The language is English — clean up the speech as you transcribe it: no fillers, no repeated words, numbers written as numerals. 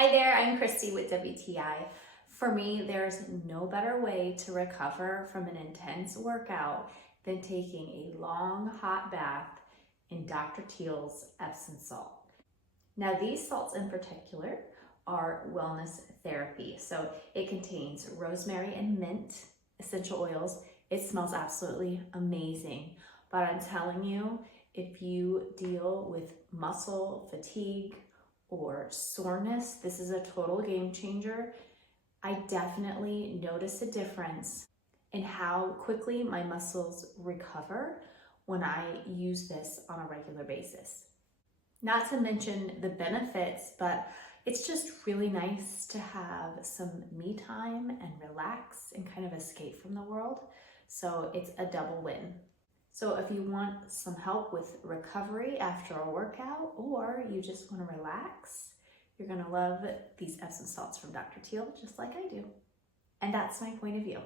Hi there, I'm Christy with WTI. For me, there's no better way to recover from an intense workout than taking a long hot bath in Dr. Teal's Epsom salt. Now these salts in particular are wellness therapy. So it contains rosemary and mint essential oils. It smells absolutely amazing, but I'm telling you, if you deal with muscle fatigue or soreness, this is a total game changer. I definitely notice a difference in how quickly my muscles recover when I use this on a regular basis. Not to mention the benefits, but it's just really nice to have some me time and relax and kind of escape from the world. So it's a double win. So if you want some help with recovery after a workout, or you just want to relax, you're going to love these Epsom salts from Dr. Teal, just like I do. And that's my point of view.